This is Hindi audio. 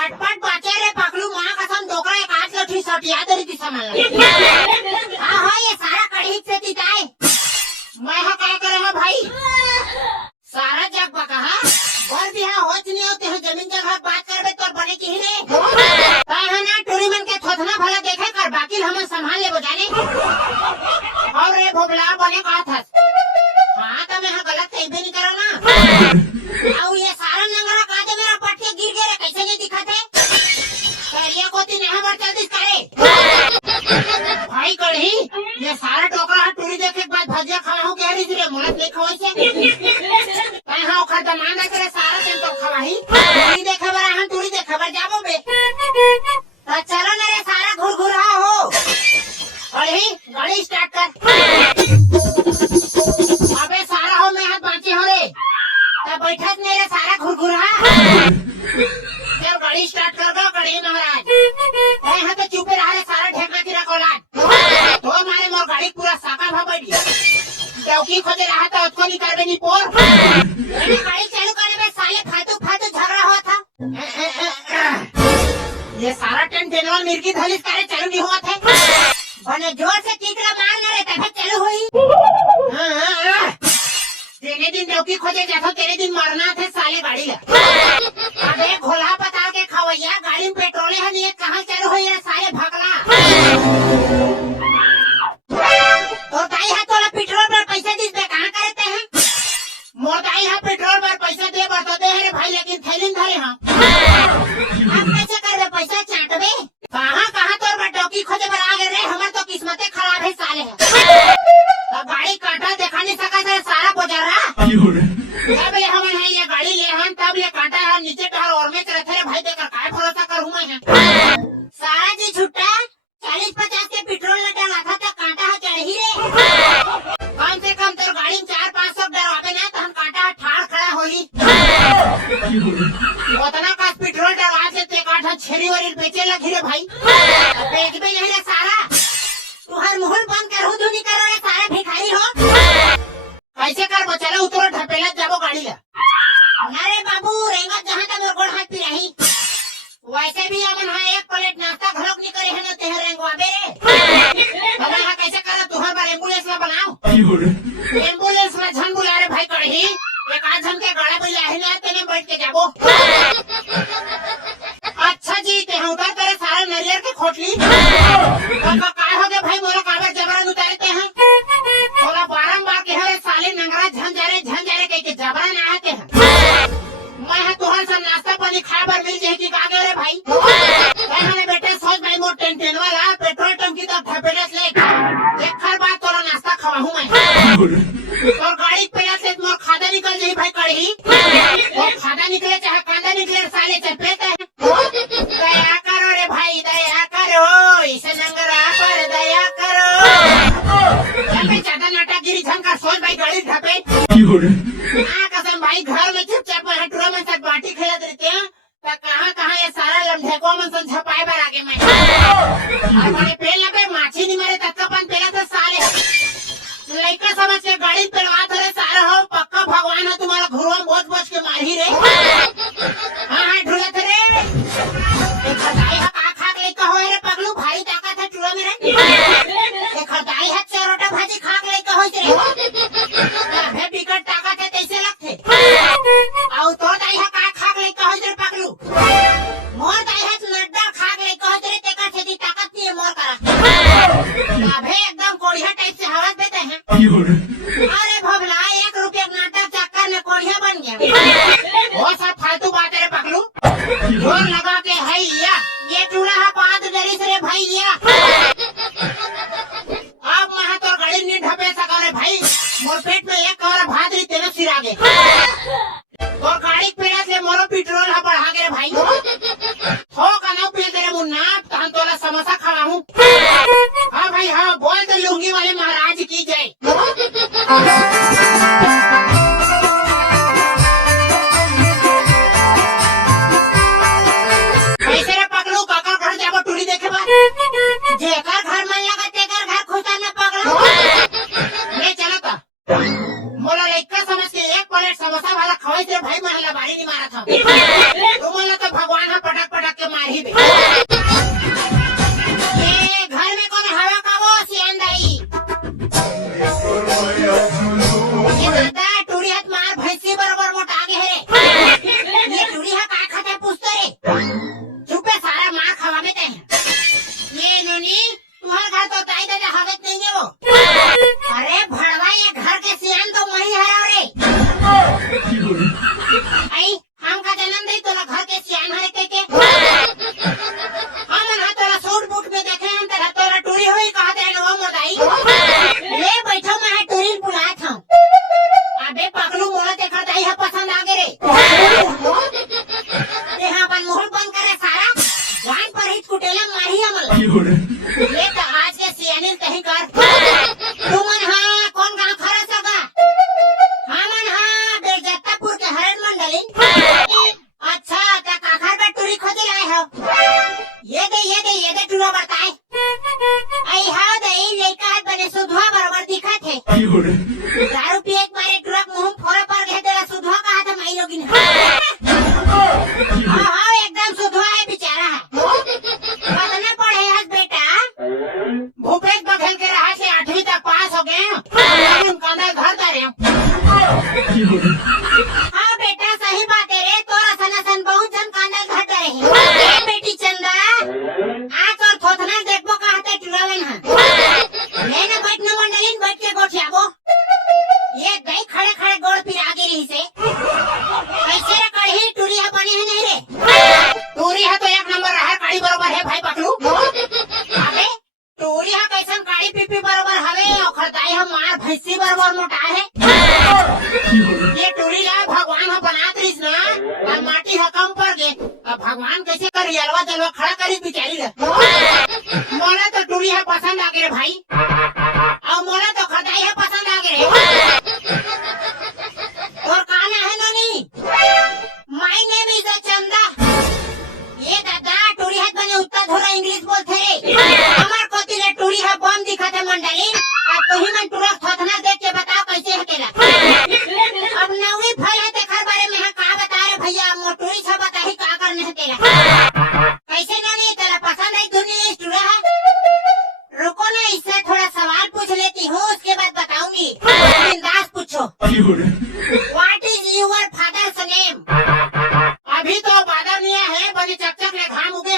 पटपट बाचे रे पकलू माँ कसम डोकरा एक हाथ लठी सटिया तरी दिशा मला हाँ ये सारा कढ़ी से तिताए मैं हाँ क्या करे है भाई सारा जग बका हाँ बर भी हाँ होच नहीं होते हैं जमीन जगह बात करबे तो बने की रे है ना टूरी मन के थोथना भला देखे कर बाकी हम संभाल ले बजाने और रे भोबला बने का था हाँ तो मैं गलत कहीं भी नहीं करो ना और ये सारा नंगरा काटे मेरा पटके गिर गया कैसे नहीं दिखा थे करिया कोती नहीं बढ़ता दिस करे भाई कढ़ी ये सारा टोकरा हाथ टूरी देखे के बाद भजिया खाना हो क्या रे मुलत नहीं खवाई से कहीं हाँ उखड़ दमान ना करे सारा दिन तो खवाही टूरी देखे बरा हम टूरी देखे बर जाबो बे तो चलो ना रे सारा घुरघुरा हो कढ़ी गाड़ी स्टार्ट कर अबे सारा हो मैं हाथ बांचे हो रे तब बैठक मेरे सारा घुरघुरा जब गाड़ी स्टार्ट कर दो कढ़ी महाराज यहाँ तो चुपे रहा रे सारा ढेकना की रखोला तो हमारे मोर गाड़ी पूरा साका भा बैठ गया चौकी खोजे रहा था उसको नहीं करबे नहीं पोर गाड़ी चालू करने में साले फातू फातू झगड़ा हुआ था ये सारा टेंट जनरल मिर्गी धलिस करे चालू नहीं हुआ था बने जोर से कीकड़ा मारना रे तब चालू हुई तेरे दिन चौकी खोजे जाता तेरे दिन मरना थे साले गाड़ी ला अबे घोला पता के खवैया गाड़ी में पेट्रोल है नहीं कहाँ चालू हुई है साले भगला तो ताई है तोला पेट्रोल पर पैसा दिस दे कहाँ करते हैं मोटाई है पेट्रोल पर पैसा दे बता दे रे भाई लेकिन थैली धरे हाँ अब कैसे कर दे पैसा चाटबे कहाँ तोर बटौकी खोजे पर आ गए रे हमार तो किस्मते खराब है साले तो गाड़ी काटा देखा नहीं सका था सारा गुजरा तब ले हम है ये गाड़ी ले हम तब ले काटा है नीचे टहर और में चले थे भाई देकर काय भरोसा करूँ मैं सारा जी छुट्टा 40-50 के पेट्रोल लगा था तो कांटा है चढ़ ही रे कम से कम तो गाड़ी में 400-500 डरवाबे ना तो हम कांटा ठाड़ खड़ा होली उतना का पेट्रोल डरवा से ते कांटा छेरी वरी बेचे लगी रे भाई बेच भी नहीं रे सारा तू हर मुहल बंद कर धुनी नहीं करो रे सारा भिखारी हो कैसे कर बचाला उतरो ढपेला जाबो गाड़ी ला अरे बाबू रेंगा जहाँ तक मेरे गोड़ हाथ पी रही वैसे भी अमन है एक प्लेट नाश्ता घरोक नहीं करे है ना तेहर रेंगवा बेरे भला हा कैसे करा तुहर बार एम्बुलेंस ला बनाओ एम्बुलेंस में झन बुला रे भाई कढ़ी एक आध जन के गाड़ा बुला है ना तेने बैठ के जाबो अच्छा जी ते हम उतार तेरे सारे नरियर के खोटली काय हो गए भाई मोरा काबर जबरन उतारते हैं थोड़ा बारंबार के हरे साले नंगरा झन जा रे कह के जबरन आते हैं मैं है तुहर से नाश्ता पानी खा बर मिल जाए की कागे रे भाई मैंने बेटे सोच भाई मोर टेंशन वाला पेट्रोल टंकी तो ठपेलस ले एक हर बात तोरा नाश्ता खवाहूं मैं और गाड़ी पेला से मोर खादा निकल जाई भाई कढ़ी और खादा निकले चाहे कांदा निकले साले चपेते हैं दया करो रे भाई दया करो इसे नंगरा पर दया करो जब ज्यादा नाटागिरी झंका सोच भाई गाड़ी ढपे कसम भाई घर में चुपचाप हटरो में सब बाटी खेला देते हैं तो कहाँ ये सारा लम्ढेको में सन छपाए बर आगे मैं और बड़े पेड़ लगे माछी नहीं मरे तक अपन पेला तो साले लड़का समझ के गाड़ी पेलवा थे सारा हो पक्का भगवान है तुम्हारा घरों में बोझ के मार ही रे हाँ ढूंढे थे रे खदाई है खा लेका हो रे पगलू भारी ताकत है टूरा में रे खदाई है चरोटा भाजी खा लेका हो रे बिकट ताकत है कैसे लगते और तो दाई है खा लेका हो रे पगलू मोर दाई है नड्डा खा लेका हो रे तेका छेदी ताकत नहीं है मोर करा अबे एकदम कोढ़िया टाइप से हवा देते हैं अरे भोबला 1 रुपया नाटक चक्कर में कोढ़िया बन गया वो सब फालतू बात है पगलू जोर लगा के है ये टूरा है पाद दरी से भैया अब मैं तो गाड़ी नहीं ढपे सका रे भाई मोर पेट में एक और भादरी तेरे सिर आगे और गाड़ी पेड़ा से मोरो पेट्रोल है बढ़ा के रे भाई हो कना पे तेरे मुन्ना तहन तोला समोसा खवाऊं हाँ भाई हाँ बोल तो लुंगी वाले महाराज की जय कैसे रे पगलू काका घर जाबो टूरी देखे बा जेकर घर मन लगा तेकर घर खुदा न पगला ले चलो ता मोला लइका समझ के एक प्लेट समोसा वाला खवाई थे भाई महला बारी नहीं मारा था तुम तो भगवान है पटक पटक है कम पड़ गए, अब भगवान कैसे कर जलवा जलवा खड़ा करी बिचारी रे। मोला तो टूरी है पसंद आ गए रे भाई, और मोला तो खदाई है पसंद आ गए। और कहना है नोनी, माय नेम इज चंदा। ये दादा टूरी है बने उत्तर थोड़ा इंग्लिश बोलते रे। हमार को तिले टूरी है बम दिखा थे मंडली, अब तो ही मन टूरा थथना देख के बताओ कैसे है तेरा। अब नवी फल है तेखर बारे में है का बता रे भैया, मोटूरी सब बता ही का करने है तेरा। कैसे नोनी तेरा पसंद है दुनिया टूरा है? रुको ना, इससे थोड़ा सवाल पूछ लेती हूँ, उसके बाद बताऊंगी। बिंदास पूछो। What is your father's name? अभी तो बादल नहीं है, बड़ी चकचक ले घाम उगे